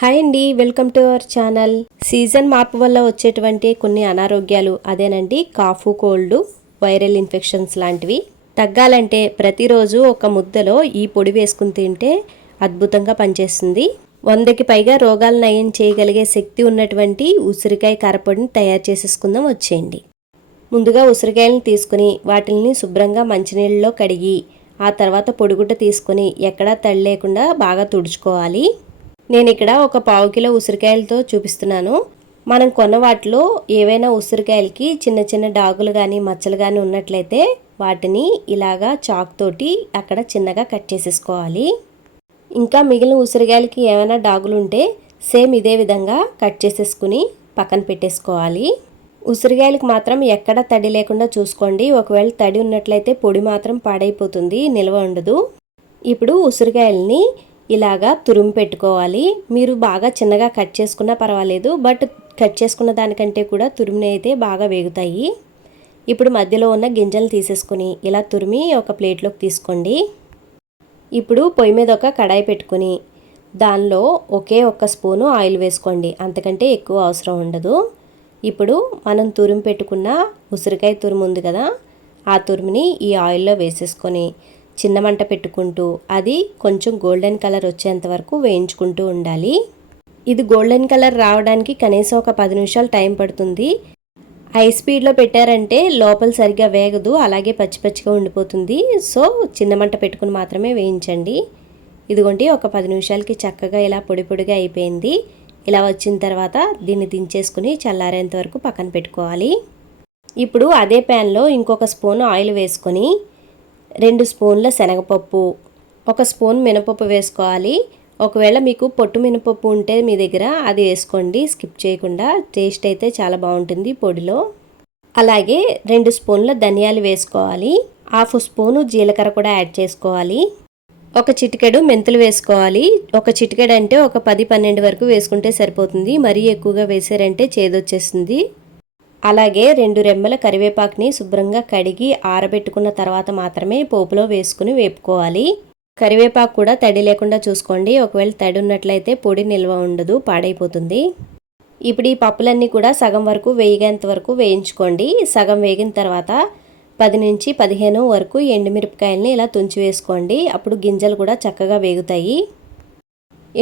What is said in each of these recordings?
Hi అండి welcome to our channel. Season మార్పు వల్ల వచ్చేటువంటి కొన్ని అనారోగ్యాలు అదేనండి కాఫు కోల్డ్ వైరల్ ఇన్ఫెక్షన్స్ లాంటివి. తగ్గాలంటే ప్రతిరోజు ఒక ముద్దలో ఈ పొడి వేసుకుని తింటే అద్భుతంగా పనిచేస్తుంది. వందకి పైగా రోగాలు నయం చేయగలిగే శక్తి ఉన్నటువంటి ఉసిరికాయ కారపొడిని తయారు చేసేసుకుందాం వచ్చేయండి. ముందుగా ఉసిరికాయలను తీసుకుని వాటిని శుభ్రంగా మంచినీళ్ళలో కడిగి ఆ తర్వాత పొడిగుడ్డ తీసుకొని ఎక్కడా తడి లేకుండా బాగా తుడుచుకోవాలి. నేను ఇక్కడ ఒక పావు కిలో ఉసిరికాయలతో చూపిస్తున్నాను. మనం కొన్న వాటిలో ఏవైనా ఉసిరికాయలకి చిన్న చిన్న డాగులు కానీ మచ్చలు కానీ ఉన్నట్లయితే వాటిని ఇలాగా చాక్ తోటి అక్కడ చిన్నగా కట్ చేసేసుకోవాలి. ఇంకా మిగిలిన ఉసిరికాయలకి ఏమైనా డాగులు ఉంటే సేమ్ ఇదే విధంగా కట్ చేసేసుకుని పక్కన పెట్టేసుకోవాలి. ఉసిరికాయలకు మాత్రం ఎక్కడ తడి లేకుండా చూసుకోండి. ఒకవేళ తడి ఉన్నట్లయితే పొడి మాత్రం పాడైపోతుంది నిల్వ ఉండదు. ఇప్పుడు ఉసిరికాయలని ఇలాగా తురుము పెట్టుకోవాలి. మీరు బాగా చిన్నగా కట్ చేసుకున్నా పర్వాలేదు బట్ కట్ చేసుకున్న దానికంటే కూడా తురుమిని అయితే బాగా వేగుతాయి. ఇప్పుడు మధ్యలో ఉన్న గింజలు తీసేసుకుని ఇలా తురిమి ఒక ప్లేట్లోకి తీసుకోండి. ఇప్పుడు పొయ్యి మీద ఒక కడాయి పెట్టుకుని దానిలో ఒకే ఒక్క స్పూను ఆయిల్ వేసుకోండి. అంతకంటే ఎక్కువ అవసరం ఉండదు. ఇప్పుడు మనం తురిమి పెట్టుకున్న ఉసిరికాయ తురుము ఉంది కదా ఆ తురుముని ఈ ఆయిల్లో వేసేసుకొని చిన్న మంట పెట్టుకుంటూ అది కొంచెం గోల్డెన్ కలర్ వచ్చేంత వరకు వేయించుకుంటూ ఉండాలి. ఇది గోల్డెన్ కలర్ రావడానికి కనీసం ఒక పది నిమిషాలు టైం పడుతుంది. హై స్పీడ్లో పెట్టారంటే లోపల సరిగ్గా వేగదు అలాగే పచ్చి పచ్చిగా ఉండిపోతుంది. సో చిన్న మంట పెట్టుకుని మాత్రమే వేయించండి. ఇదిగోండి ఒక పది నిమిషాలకి చక్కగా ఇలా పొడి పొడిగా అయిపోయింది. ఇలా వచ్చిన తర్వాత దీన్ని దించేసుకుని చల్లారేంత వరకు పక్కన పెట్టుకోవాలి. ఇప్పుడు అదే ప్యాన్లో ఇంకొక స్పూన్ ఆయిల్ వేసుకొని రెండు స్పూన్ల శనగపప్పు. ఒక స్పూన్ మినపప్పు వేసుకోవాలి. ఒకవేళ మీకు పొట్టు మినపప్పు ఉంటే మీ దగ్గర అది వేసుకోండి. స్కిప్ చేయకుండా టేస్ట్ అయితే చాలా బాగుంటుంది పొడిలో. అలాగే రెండు స్పూన్ల ధనియాలు వేసుకోవాలి. హాఫ్ స్పూను జీలకర్ర కూడా యాడ్ చేసుకోవాలి. ఒక చిటికెడు మెంతులు వేసుకోవాలి. ఒక చిటికెడు అంటే ఒక పది పన్నెండు వరకు వేసుకుంటే సరిపోతుంది. మరీ ఎక్కువగా వేసారంటే చేదొచ్చేస్తుంది. అలాగే రెండు రెమ్మల కరివేపాకుని శుభ్రంగా కడిగి ఆరబెట్టుకున్న తర్వాత మాత్రమే పోపులో వేసుకుని వేపుకోవాలి. కరివేపాకు కూడా తడి లేకుండా చూసుకోండి. ఒకవేళ తడి ఉన్నట్లయితే పొడి నిల్వ ఉండదు పాడైపోతుంది. ఇప్పుడు ఈ పప్పులన్నీ కూడా సగం వరకు వేగేంత వరకు వేయించుకోండి. సగం వేగిన తర్వాత పది నుంచి పదిహేను వరకు ఎండుమిరపకాయలని ఇలా తుంచి వేసుకోండి. అప్పుడు గింజలు కూడా చక్కగా వేగుతాయి.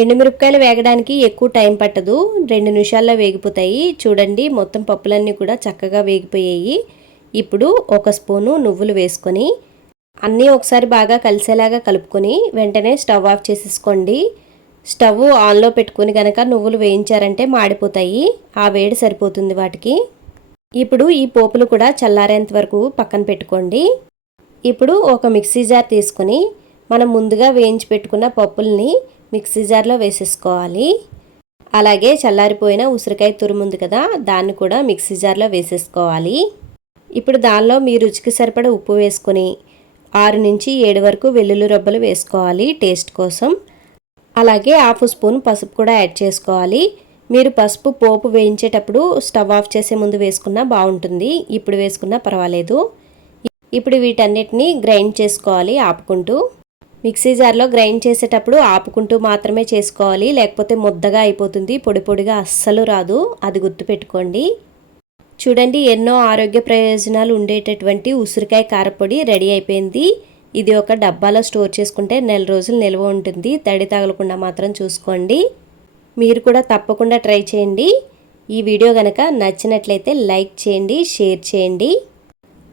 ఎండుమిరపకాయలు వేగడానికి ఎక్కువ టైం పట్టదు. రెండు నిమిషాల్లో వేగిపోతాయి. చూడండి మొత్తం పప్పులన్నీ కూడా చక్కగా వేగిపోయాయి. ఇప్పుడు ఒక స్పూను నువ్వులు వేసుకొని అన్నీ ఒకసారి బాగా కలిసేలాగా కలుపుకొని వెంటనే స్టవ్ ఆఫ్ చేసేసుకోండి. స్టవ్ ఆన్లో పెట్టుకుని కనుక నువ్వులు వేయించారంటే మాడిపోతాయి. ఆ వేడి సరిపోతుంది వాటికి. ఇప్పుడు ఈ పోపులు కూడా చల్లారేంత వరకు పక్కన పెట్టుకోండి. ఇప్పుడు ఒక మిక్సీ జార్ తీసుకొని మనం ముందుగా వేయించి పెట్టుకున్న పప్పుల్ని మిక్సీ జార్లో వేసేసుకోవాలి. అలాగే చల్లారిపోయిన ఉసిరికాయ తురుముంది కదా దాన్ని కూడా మిక్సీ జార్లో వేసేసుకోవాలి. ఇప్పుడు దానిలో మీ రుచికి సరిపడ ఉప్పు వేసుకొని ఆరు నుంచి ఏడు వరకు వెల్లుల్లి రొబ్బలు వేసుకోవాలి టేస్ట్ కోసం. అలాగే హాఫ్ స్పూన్ పసుపు కూడా యాడ్ చేసుకోవాలి. మీరు పసుపు పోపు వేయించేటప్పుడు స్టవ్ ఆఫ్ చేసే ముందు వేసుకున్నా బాగుంటుంది. ఇప్పుడు వేసుకున్నా పర్వాలేదు. ఇప్పుడు వీటన్నిటిని గ్రైండ్ చేసుకోవాలి ఆపుకుంటూ. మిక్సీ జార్లో గ్రైండ్ చేసేటప్పుడు ఆపుకుంటూ మాత్రమే చేసుకోవాలి. లేకపోతే ముద్దగా అయిపోతుంది. పొడి పొడిగా అస్సలు రాదు. అది గుర్తుపెట్టుకోండి. చూడండి ఎన్నో ఆరోగ్య ప్రయోజనాలు ఉండేటటువంటి ఉసిరికాయ కారపొడి రెడీ అయిపోయింది. ఇది ఒక డబ్బాలో స్టోర్ చేసుకుంటే నెల రోజులు నిల్వ ఉంటుంది. తడి తగలకుండా మాత్రం చూసుకోండి. మీరు కూడా తప్పకుండా ట్రై చేయండి. ఈ వీడియో కనుక నచ్చినట్లయితే లైక్ చేయండి షేర్ చేయండి.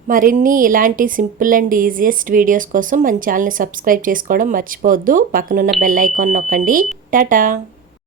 మరిన్ని ఇలాంటి సింపుల్ అండ్ ఈజియెస్ట్ వీడియోస్ కోసం మన ఛానల్ని సబ్స్క్రైబ్ చేసుకోవడం మర్చిపోవద్దు. పక్కనున్న బెల్ ఐకాన్ నొక్కండి. టాటా!